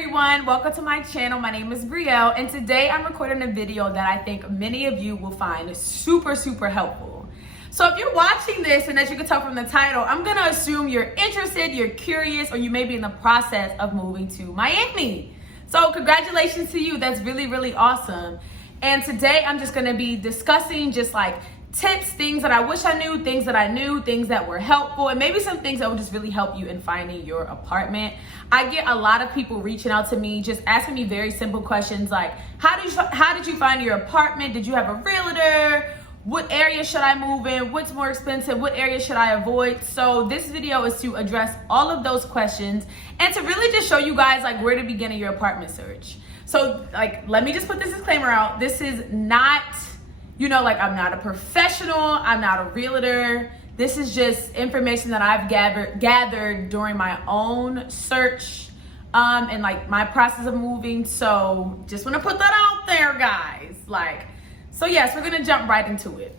everyone, welcome to my channel. My name is Brielle, and today I'm recording a video that I think many of you will find super helpful. So if you're watching this, and as you can tell from the title, I'm gonna assume you're interested, you're curious, or you may be in the process of moving to Miami. So congratulations to you, that's really awesome. And today I'm just gonna be discussing just like tips, things that I wish I knew, things that I knew, things that were helpful, and maybe some things that will just really help you in finding your apartment. I get a lot of people reaching out to me, just asking me very simple questions like, how did you find your apartment? Did you have a realtor? What area should I move in? What's more expensive? What area should I avoid? So this video is to address all of those questions and to really just show you guys like where to begin in your apartment search. So like, let me just put this disclaimer out. This is not, I'm not a professional, I'm not a realtor. This is just information that I've gathered during my own search and like my process of moving. So just want to put that out there, guys. So yes, we're gonna jump right into it.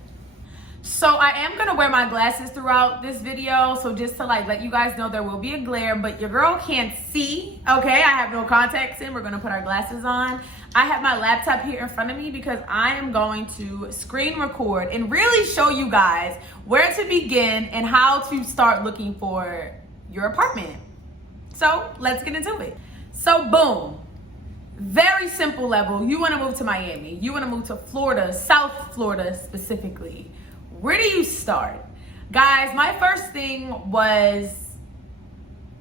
So I am gonna wear my glasses throughout this video. So just to let you guys know, there will be a glare, but your girl can't see, okay? I have no contacts in, we're gonna put our glasses on. I have my laptop here in front of me because I am going to screen record and really show you guys where to begin and how to start looking for your apartment. So let's get into it. So boom, very simple level. You wanna move to Miami, you wanna move to Florida, South Florida specifically. Where do you start? Guys, my first thing was,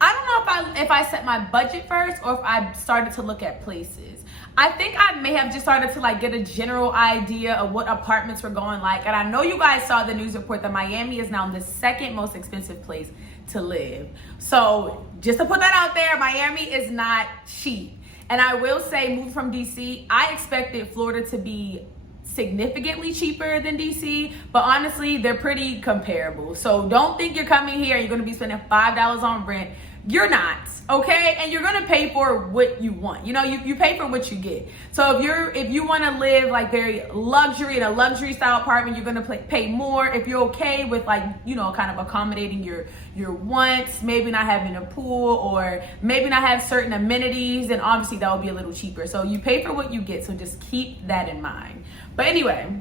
I don't know if I set my budget first or if I started to look at places. I think I may have just started to get a general idea of what apartments were going like. And I know you guys saw the news report that Miami is now the second most expensive place to live. So just to put that out there, Miami is not cheap. And I will say, moving from DC, I expected Florida to be significantly cheaper than DC, but honestly, they're pretty comparable. So don't think you're coming here and you're gonna be spending $5 on rent. You're not, okay? And you're gonna pay for what you want. You pay for what you get. So if you wanna live very luxury in a luxury style apartment, you're gonna pay more. If you're okay with kind of accommodating your wants, maybe not having a pool or maybe not have certain amenities, then obviously that will be a little cheaper. So you pay for what you get, so just keep that in mind. But anyway,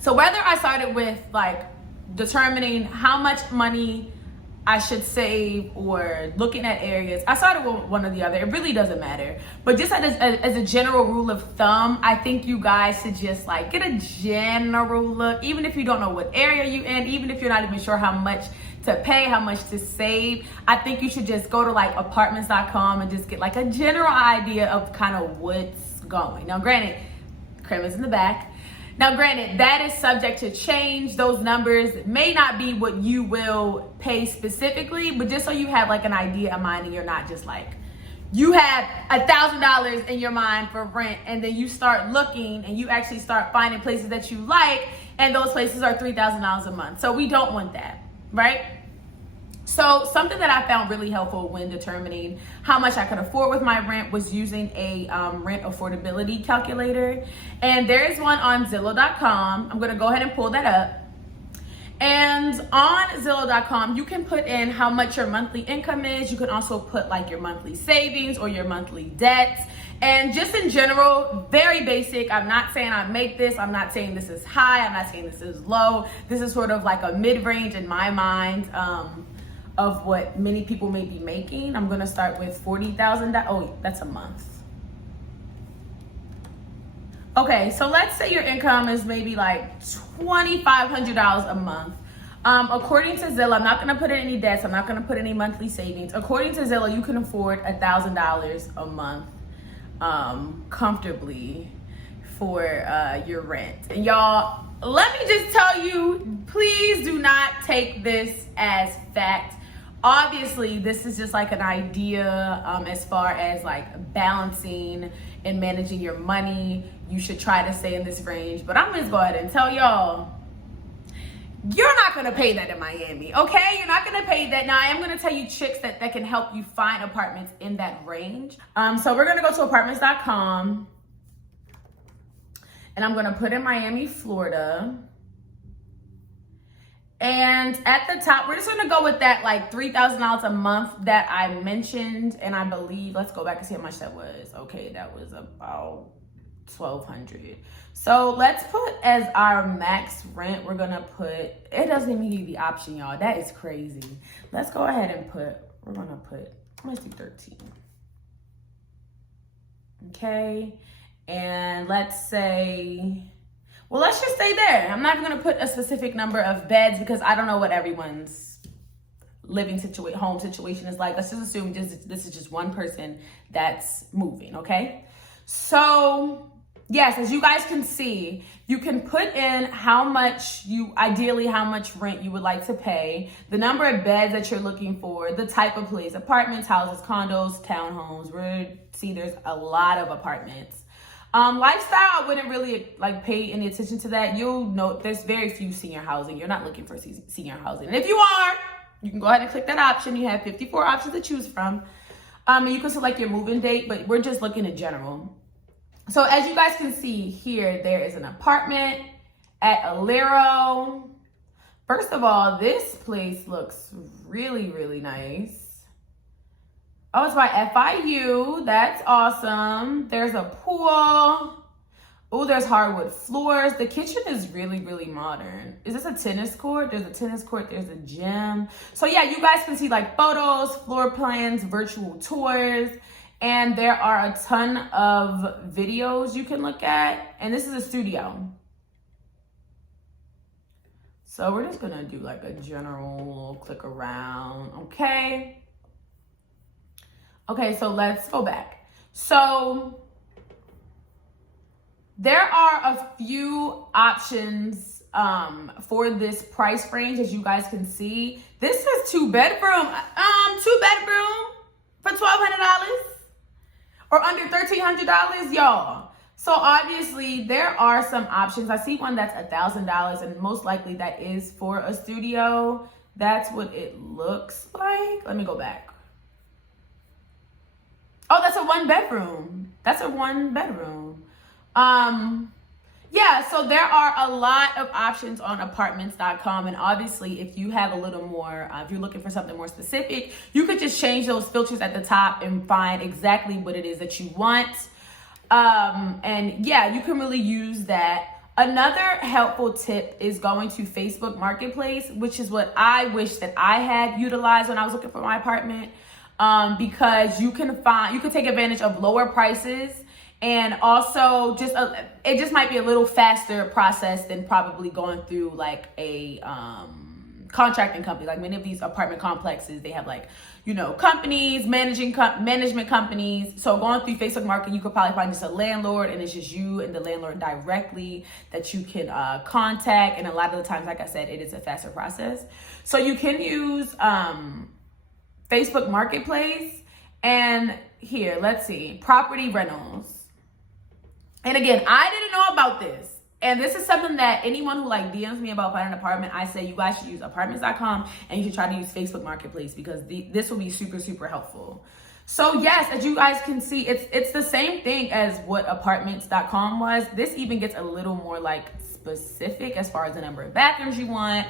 so whether I started with determining how much money I should save or looking at areas, I started with one or the other. It really doesn't matter. But just as a general rule of thumb, I think you guys should just get a general look, even if you don't know what area you're in, even if you're not even sure how much to pay, how much to save. I think you should just go to apartments.com and just get a general idea of kind of what's going. Now granted, creme is in the back. Now, granted, that is subject to change. Those numbers may not be what you will pay specifically, but just so you have an idea in mind and you're not just you have $1,000 in your mind for rent and then you start looking and you actually start finding places that you like and those places are $3,000 a month. So we don't want that, right? So something that I found really helpful when determining how much I could afford with my rent was using a rent affordability calculator. And there is one on Zillow.com. I'm gonna go ahead and pull that up. And on Zillow.com, you can put in how much your monthly income is. You can also put your monthly savings or your monthly debts. And just in general, very basic. I'm not saying I make this. I'm not saying this is high. I'm not saying this is low. This is sort of a mid-range in my mind. Of what many people may be making. I'm gonna start with $40,000. Oh, that's a month. Okay, so let's say your income is maybe $2,500 a month. According to Zillow, I'm not gonna put in any debts. I'm not gonna put any monthly savings. According to Zillow, you can afford $1,000 a month comfortably for your rent. And y'all, let me just tell you, please do not take this as fact. Obviously, this is just an idea as far as balancing and managing your money. You should try to stay in this range, but I'm just go ahead and tell y'all, you're not gonna pay that in Miami, okay? You're not gonna pay that. Now, I am gonna tell you tricks that can help you find apartments in that range. So we're gonna go to apartments.com and I'm gonna put in Miami, Florida. And at the top, we're just gonna go with that like $3,000 a month that I mentioned. And I believe, let's go back and see how much that was. Okay, that was about $1,200. So let's put as our max rent, we're gonna put, it doesn't even give you the option, y'all. That is crazy. Let's go ahead and let's do 13. Okay, and let's say, well, let's just stay there. I'm not gonna put a specific number of beds because I don't know what everyone's home situation is like. Let's just assume this is just one person that's moving, okay? So yes, as you guys can see, you can put in ideally how much rent you would like to pay, the number of beds that you're looking for, the type of place, apartments, houses, condos, townhomes. There's a lot of apartments. Lifestyle, I wouldn't really like pay any attention to that. You'll note there's very few senior housing. You're not looking for senior housing. And if you are, you can go ahead and click that option. You have 54 options to choose from. And you can select your move-in date, but we're just looking in general. So as you guys can see here, there is an apartment at Alero. First of all, this place looks really, really nice. Oh, it's by FIU. That's awesome. There's a pool. Oh, there's hardwood floors. The kitchen is really, really modern. Is this a tennis court? There's a tennis court. There's a gym. So yeah, you guys can see like photos, floor plans, virtual tours. And there are a ton of videos you can look at. And this is a studio. So we're just gonna do like a general click around, okay? Okay, so let's go back. So there are a few options for this price range, as you guys can see. This is two bedroom for $1,200 or under $1,300, y'all. So obviously there are some options. I see one that's $1,000, and most likely that is for a studio. That's what it looks like. Let me go back. Oh, that's a one bedroom. Yeah, so there are a lot of options on apartments.com. And obviously, if you have a little more, if you're looking for something more specific, you could just change those filters at the top and find exactly what it is that you want. And yeah, you can really use that. Another helpful tip is going to Facebook Marketplace, which is what I wish that I had utilized when I was looking for my apartment. Because you can take advantage of lower prices, and also it just might be a little faster process than probably going through like a contracting company. Like many of these apartment complexes, they have like, companies, management companies. So going through Facebook Market, you could probably find just a landlord, and it's just you and the landlord directly that you can contact. And a lot of the times, like I said, it is a faster process. So you can use Facebook Marketplace. And here, let's see, property rentals. And again, I didn't know about this. And this is something that anyone who like DMs me about finding an apartment, I say you guys should use apartments.com, and you should try to use Facebook Marketplace, because this will be super, super helpful. So yes, as you guys can see, it's the same thing as what apartments.com was. This even gets a little more like specific as far as the number of bathrooms you want,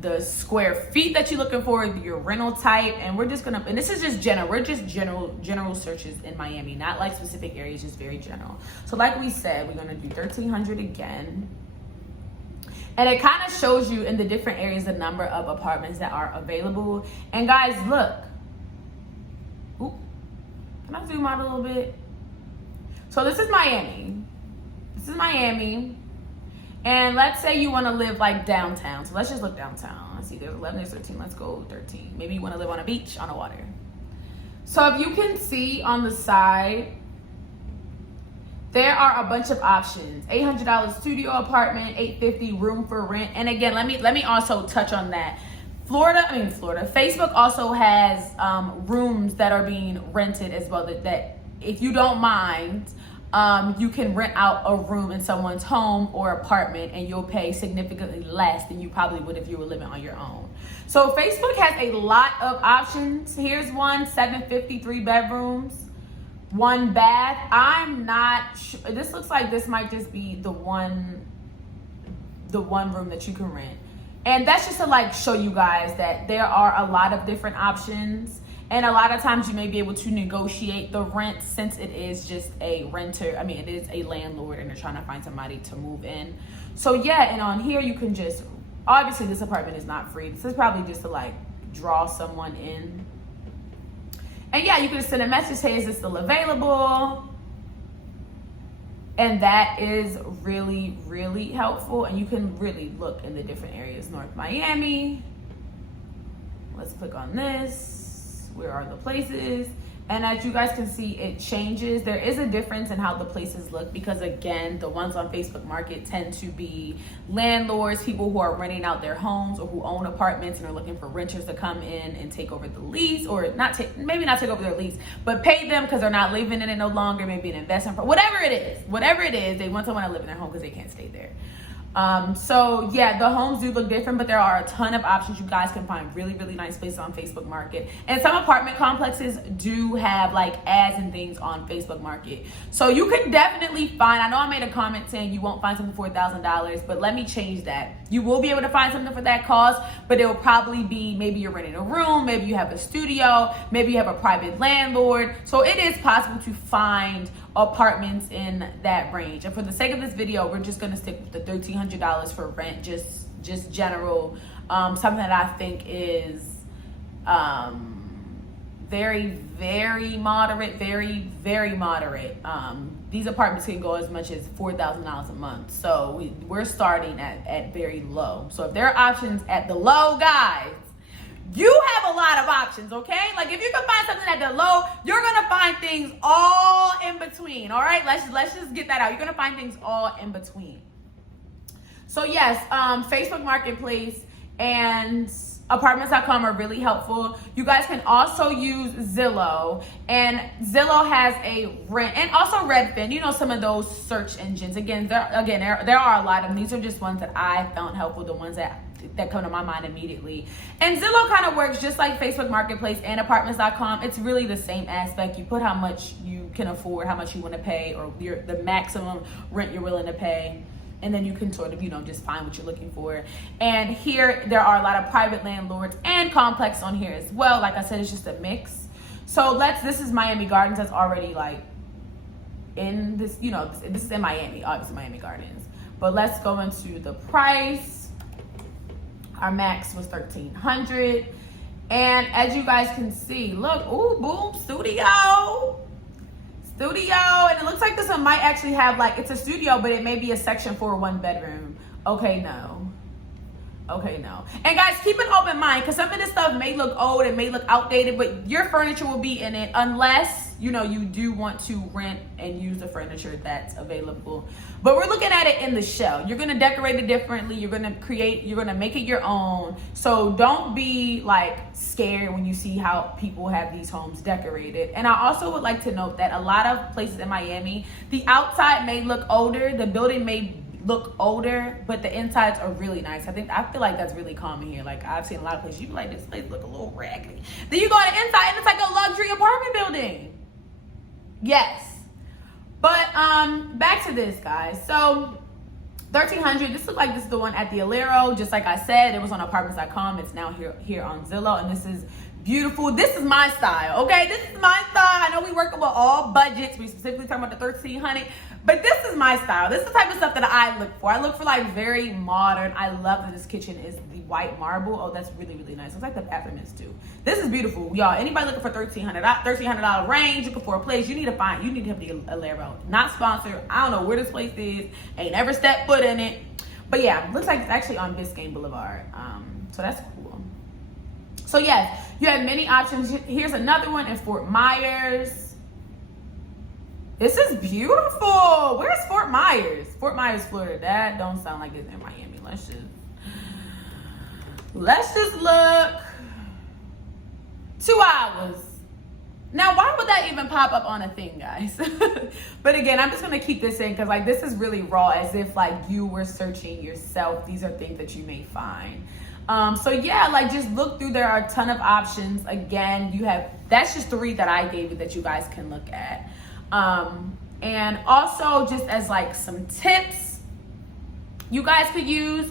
the square feet that you're looking for, your rental type. And and this is just general, we're just general searches in Miami, not like specific areas, just very general. So like we said, we're gonna do 1,300 again. And it kind of shows you in the different areas the number of apartments that are available. And guys, look. Oop. Can I zoom out a little bit? So this is Miami. And let's say you want to live like downtown. So let's just look downtown. Let's see, there's 11, there's 13. Let's go 13. Maybe you want to live on a beach, on the water. So if you can see on the side, there are a bunch of options. $800 studio apartment, $850 room for rent. And again, let me also touch on that. Florida. Facebook also has rooms that are being rented as well. That if you don't mind, you can rent out a room in someone's home or apartment, and you'll pay significantly less than you probably would if you were living on your own. So Facebook has a lot of options. Here's one, $750, 3 bedrooms, 1 bath. I'm not sure. This looks like this might just be the one room that you can rent. And that's just to like show you guys that there are a lot of different options. And a lot of times you may be able to negotiate the rent since it is just a renter. I mean, it is a landlord and they're trying to find somebody to move in. So yeah, and on here you can just, obviously this apartment is not free. This is probably just to like draw someone in. And yeah, you can send a message, say, is this still available? And that is really, really helpful. And you can really look in the different areas. North Miami. Let's click on this. Where are the places? And as you guys can see, it changes. There is a difference in how the places look because again, the ones on Facebook Market tend to be landlords, people who are renting out their homes or who own apartments and are looking for renters to come in and take over the lease, or maybe not take over their lease, but pay them because they're not living in it no longer, maybe an investment, whatever it is, they want someone to live in their home because they can't stay there. So yeah, the homes do look different, but there are a ton of options. You guys can find really, really nice places on Facebook Market. And some apartment complexes do have like ads and things on Facebook Market. So you can definitely find, I know I made a comment saying you won't find something for $1,000, but let me change that. You will be able to find something for that cost, but it will probably be, maybe you're renting a room, maybe you have a studio, maybe you have a private landlord. So it is possible to find apartments in that range. And for the sake of this video, we're just gonna stick with the $1,300 for rent, just general, something that I think is very, very moderate, very, very moderate. These apartments can go as much as $4,000 a month. So we're starting at very low. So if there are options at the low, guys, you have a lot of options, okay? Like if you can find something at the low, you're gonna find things all in between, all right? Let's just get that out. You're gonna find things all in between. So yes, Facebook Marketplace and apartments.com are really helpful. You guys can also use Zillow, and Zillow has a rent, and also Redfin, you know, some of those search engines. Again, there are a lot of them. These are just ones that I found helpful, the ones that come to my mind immediately. And Zillow kind of works just like Facebook Marketplace and apartments.com. It's really the same aspect. You put how much you can afford, how much you want to pay, or the maximum rent you're willing to pay. And then you can sort of, you know, just find what you're looking for. And here, there are a lot of private landlords and complex on here as well. Like I said, it's just a mix. So this is Miami Gardens. That's already like in this, you know, this is in Miami, obviously Miami Gardens. But let's go into the price. Our max was $1,300. And as you guys can see, look, ooh, boom, studio. And it looks like this one might actually have like, it's a studio, but it may be a section for a 1-bedroom. Okay, no. And guys, keep an open mind, because some of this stuff may look old, it may look outdated, but your furniture will be in it unless, you know, you do want to rent and use the furniture that's available. But we're looking at it in the shell. You're going to decorate it differently. You're going to make it your own. So don't be like scared when you see how people have these homes decorated. And I also would like to note that a lot of places in Miami, the outside may look older, the building may look older, but the insides are really nice. I feel like that's really common here. Like I've seen a lot of places, you be like, this place look a little raggedy. Then you go on the inside and it's like a luxury apartment building. Yes. But back to this, guys. So $1,300. This looks like this is the one at the Alero. Just like I said, it was on apartments.com. It's now here on Zillow, and this is beautiful. This is my style, okay? This is my style. I know we work with all budgets. We specifically talking about the $1,300, but this is my style. This is the type of stuff that I look for. I look for like very modern. I love that this kitchen is the white marble. Oh, that's really, really nice. It's like the bathroom is too. This is beautiful, y'all. Anybody looking for $1,300 range, looking for a place, you need to have the Alero. Not sponsored. I don't know where this place is. Ain't ever stepped foot in it. But yeah, looks like it's actually on Biscayne Boulevard. So that's cool. So yes, you have many options. Here's another one in Fort Myers. This is beautiful. Where's Fort Myers? Fort Myers, Florida. That don't sound like it's in Miami. Let's just look. 2 hours. Now, why would that even pop up on a thing, guys? But again, I'm just gonna keep this in because like this is really raw, as if like you were searching yourself. These are things that you may find. So yeah, like just look through. There are a ton of options. Again, that's just 3 that I gave you that you guys can look at. And also just as like some tips you guys could use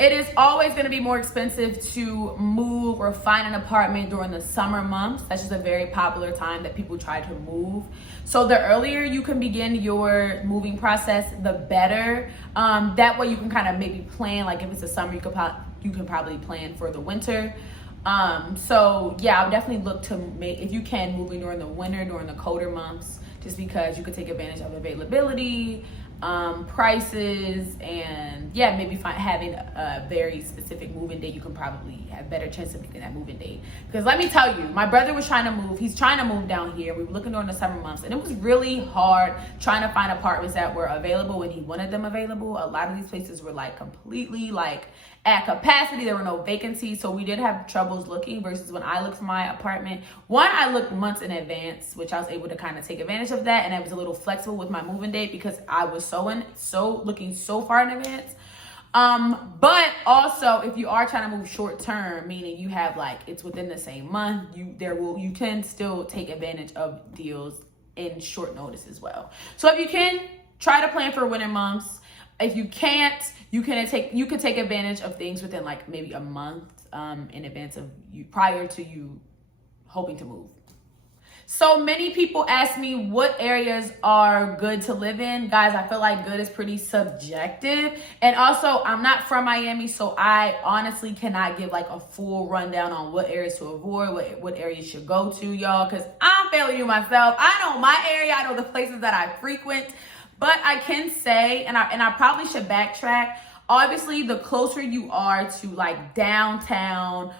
It is always going to be more expensive to move or find an apartment during the summer months. That's just a very popular time that people try to move. So the earlier you can begin your moving process, the better. That way you can kind of maybe plan, like if it's the summer, you can probably plan for the winter. So yeah, I would definitely look to make, if you can, moving during the winter, during the colder months, just because you could take advantage of availability, prices, and yeah, maybe having a very specific moving date. You can probably have better chance of picking that moving date, because let me tell you, my brother was trying to move. He's trying to move down here. We were looking during the summer months, and it was really hard trying to find apartments that were available when he wanted them available. A lot of these places were like completely like at capacity. There were no vacancies, so we did have troubles looking, versus when I looked for my apartment. One, I looked months in advance, which I was able to kind of take advantage of that, and I was a little flexible with my moving date because I was looking so far in advance. But also, if you are trying to move short term, meaning you have like it's within the same month, you can still take advantage of deals in short notice as well. So if you can, try to plan for winter months. If you can't, you can take advantage of things within like maybe a month in advance of you, prior to you hoping to move. So many people ask me what areas are good to live in. Guys, I feel like good is pretty subjective. And also, I'm not from Miami, so I honestly cannot give like a full rundown on what areas to avoid, what areas you should go to, y'all, because I'm failing you myself. I know my area, I know the places that I frequent, but I can say, and I probably should backtrack, obviously the closer you are to like downtown,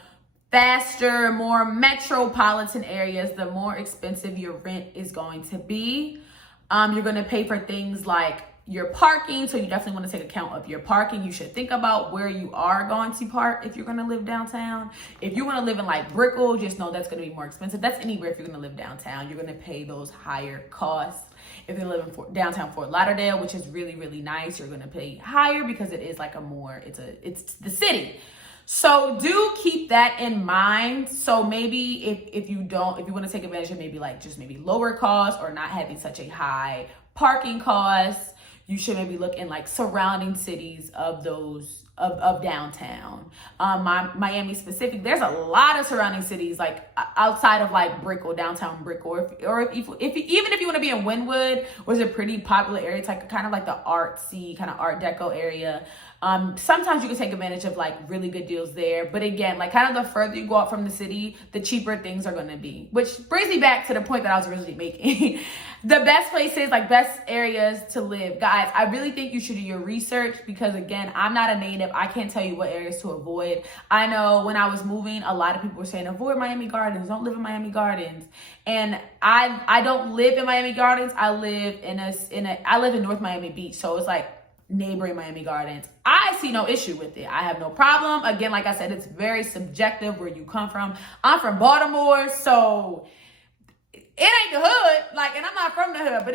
faster, more metropolitan areas, the more expensive your rent is going to be. You're going to pay for things like your parking, so you definitely want to take account of your parking. You should think about where you are going to park if you're going to live downtown. If you want to live in like Brickell, just know that's going to be more expensive. That's anywhere. If you're going to live downtown, you're going to pay those higher costs. If you live in downtown Fort Lauderdale, which is really, really nice, you're going to pay higher because it is like it's the city. So do keep that in mind. So maybe if you want to take advantage of maybe lower costs or not having such a high parking cost, you should maybe look in like surrounding cities of downtown. Miami specific, there's a lot of surrounding cities like outside of like Brickell, downtown Brickell, or if even if you want to be in Wynwood, which is a pretty popular area. It's like kind of like the artsy kind of Art Deco area. Sometimes you can take advantage of like really good deals there, but again, like kind of the further you go out from the city, the cheaper things are going to be, which brings me back to the point that I was originally making. The best places, like best areas to live. Guys, I really think you should do your research, because again, I'm not a native. I can't tell you what areas to avoid. I know when I was moving, a lot of people were saying avoid Miami Gardens, don't live in Miami Gardens. And I don't live in Miami Gardens. I live in North Miami Beach, so it's like neighboring Miami Gardens. I see no issue with it. I have no problem. Again, like I said, it's very subjective where you come from. I'm from Baltimore, so it ain't the hood, like, and I'm not from the hood, but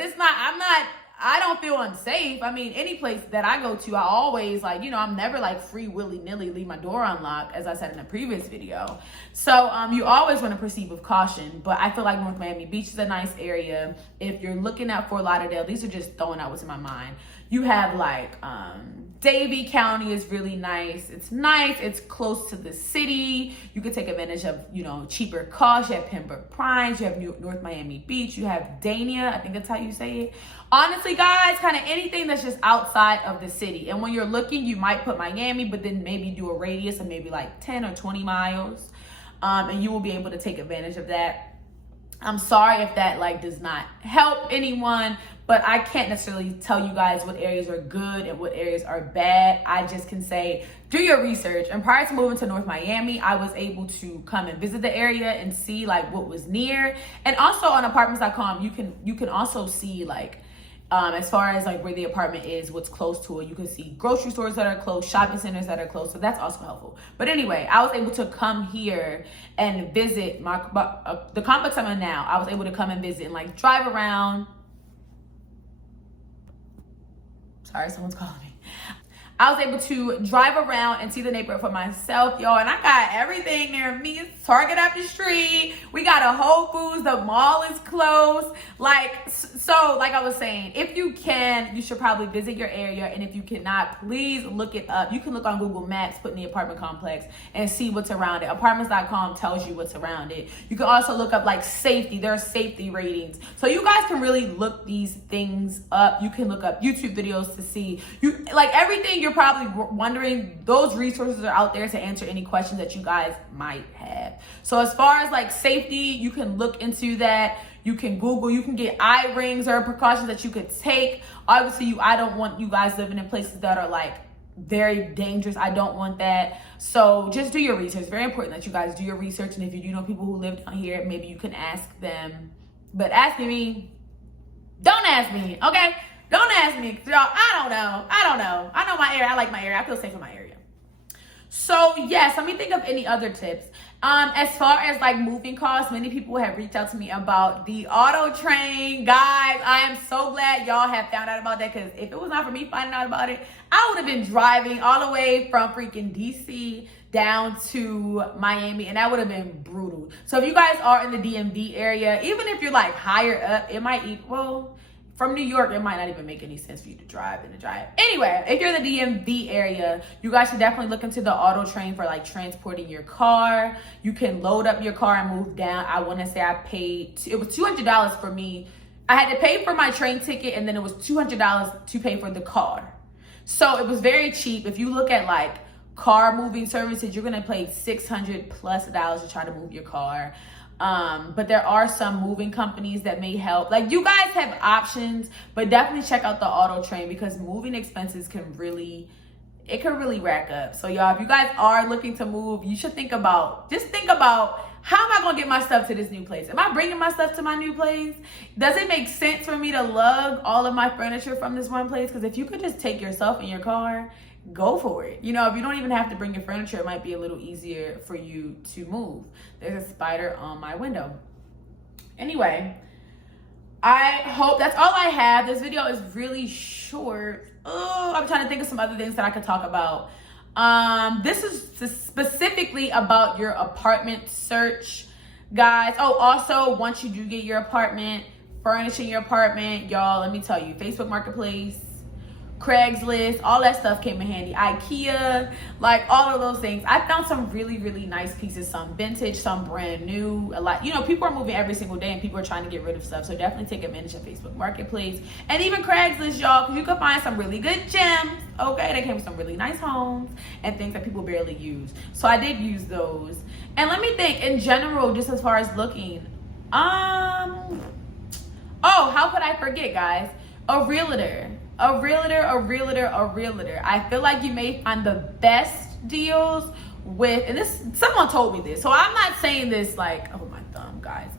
I don't feel unsafe. I mean, any place that I go to, I always like, I'm never like free willy-nilly leave my door unlocked, as I said in a previous video. So you always want to proceed with caution, but I feel like North Miami Beach is a nice area. If you're looking at Fort Lauderdale, these are just throwing out what's in my mind. You have like Davie County is really nice. It's nice. It's close to the city. You can take advantage of, cheaper costs. You have Pembroke Pines. You have North Miami Beach. You have Dania. I think that's how you say it. Honestly, guys, kind of anything that's just outside of the city. And when you're looking, you might put Miami, but then maybe do a radius of maybe like 10 or 20 miles. And you will be able to take advantage of that. I'm sorry if that like does not help anyone, but I can't necessarily tell you guys what areas are good and what areas are bad. I just can say, do your research. And prior to moving to North Miami, I was able to come and visit the area and see like what was near. And also on apartments.com, you can also see like, as far as like where the apartment is, what's close to it. You can see grocery stores that are close, shopping centers that are close. So that's also helpful. But anyway, I was able to come here and visit the complex I'm in now. I was able to come and visit and like drive around. Sorry, someone's calling me. I was able to drive around and see the neighborhood for myself, y'all. And I got everything near me. It's Target up the street. We got a Whole Foods. The mall is closed. Like I was saying, if you can, you should probably visit your area. And if you cannot, please look it up. You can look on Google Maps, put in the apartment complex, and see what's around it. Apartments.com tells you what's around it. You can also look up like safety. There are safety ratings. So you guys can really look these things up. You can look up YouTube videos to see. You like everything you're probably wondering, those resources are out there to answer any questions that you guys might have. So as far as like safety, you can look into that. You can Google, you can get eye rings. There are precautions that you could take. Obviously, I don't want you guys living in places that are like very dangerous. I don't want that. So just do your research. It's very important that you guys do your research. And if you do know people who live down here, maybe you can ask them. But asking me, don't ask me, okay? Don't ask me, y'all. I don't know. I know my area. I like my area. I feel safe in my area. So yes, let me think of any other tips. As far as like moving costs, many people have reached out to me about the auto train. Guys, I am so glad y'all have found out about that, because if it was not for me finding out about it, I would have been driving all the way from freaking DC down to Miami, and that would have been brutal. So if you guys are in the DMV area, even if you're like higher up, it might from New York, it might not even make any sense for you to drive. Anyway, if you're in the DMV area, you guys should definitely look into the auto train for like transporting your car. You can load up your car and move down. I want to say it was $200 for me. I had to pay for my train ticket, and then it was $200 to pay for the car. So it was very cheap. If you look at like car moving services, you're going to pay $600+ to try to move your car. But there are some moving companies that may help. Like, you guys have options, but definitely check out the auto train, because moving expenses can really rack up. So y'all, if you guys are looking to move, you should think about how am I gonna get my stuff to this new place? Am I bringing my stuff to my new place? Does it make sense for me to lug all of my furniture from this one place? Because if you could just take yourself in your car, go for it. You know, if you don't even have to bring your furniture, it might be a little easier for you to move. There's a spider on my window. Anyway, I hope that's all I have. This video is really short. I'm trying to think of some other things that I could talk about. This is specifically about your apartment search, guys. Oh, also, once you do get your apartment, furnishing your apartment, y'all, let me tell you, Facebook Marketplace, Craigslist, all that stuff came in handy. IKEA, like all of those things. I found some really, really nice pieces, some vintage, some brand new. A lot, people are moving every single day, and people are trying to get rid of stuff. So definitely take advantage of Facebook Marketplace and even Craigslist, y'all, because you can find some really good gems. Okay, they came with some really nice homes and things that people barely use. So I did use those. And let me think, in general, just as far as looking, how could I forget, guys? A realtor. I feel like you may find the best deals with, and someone told me this, so I'm not saying this like, oh my thumb, guys.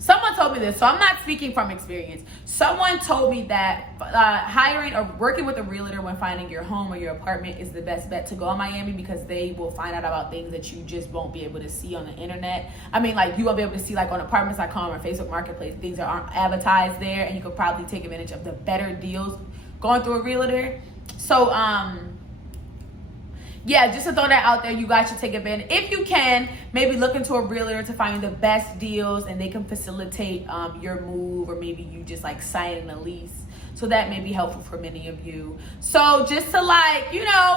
Someone told me this, so I'm not speaking from experience. Someone told me that hiring or working with a realtor when finding your home or your apartment is the best bet to go in Miami, because they will find out about things that you just won't be able to see on the internet. I mean, like, you won't be able to see like on apartments.com or Facebook Marketplace, things that aren't advertised there, and you could probably take advantage of the better deals going through a realtor. So yeah, just to throw that out there, you guys should take advantage. If you can, maybe look into a realtor to find the best deals, and they can facilitate your move, or maybe you just like signing a lease. So that may be helpful for many of you. So just to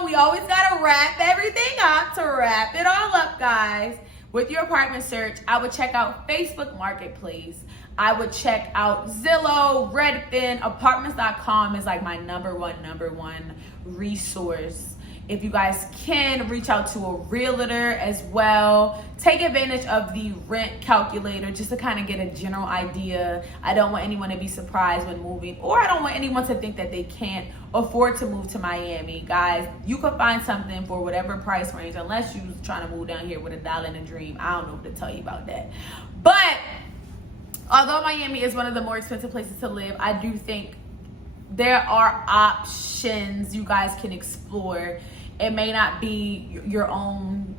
we always gotta wrap everything up. To wrap it all up, guys, with your apartment search, I would check out Facebook Marketplace. I would check out Zillow, Redfin. Apartments.com is like my number one resource. If you guys can, reach out to a realtor as well. Take advantage of the rent calculator just to kind of get a general idea. I don't want anyone to be surprised when moving, or I don't want anyone to think that they can't afford to move to Miami. Guys, you could find something for whatever price range, unless you're trying to move down here with $1 and a dream. I don't know what to tell you about that. But although Miami is one of the more expensive places to live, I do think there are options you guys can explore. It may not be your own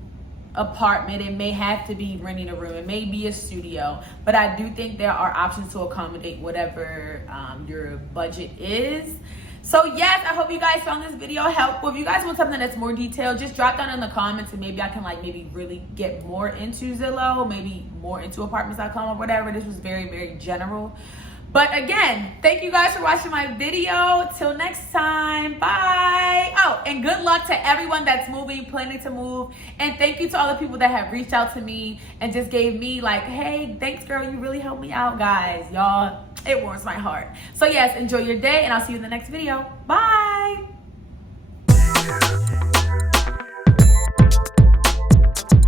apartment. It may have to be renting a room. It may be a studio. But I do think there are options to accommodate whatever your budget is. So yes, I hope you guys found this video helpful. If you guys want something that's more detailed, just drop down in the comments and maybe I can maybe really get more into Zillow, maybe more into apartments.com or whatever. This was very, very general. But again, thank you guys for watching my video. Till next time, bye. Oh, and good luck to everyone that's moving, planning to move. And thank you to all the people that have reached out to me and just gave me hey, thanks girl, you really helped me out, guys. Y'all, it warms my heart. So yes, enjoy your day and I'll see you in the next video. Bye.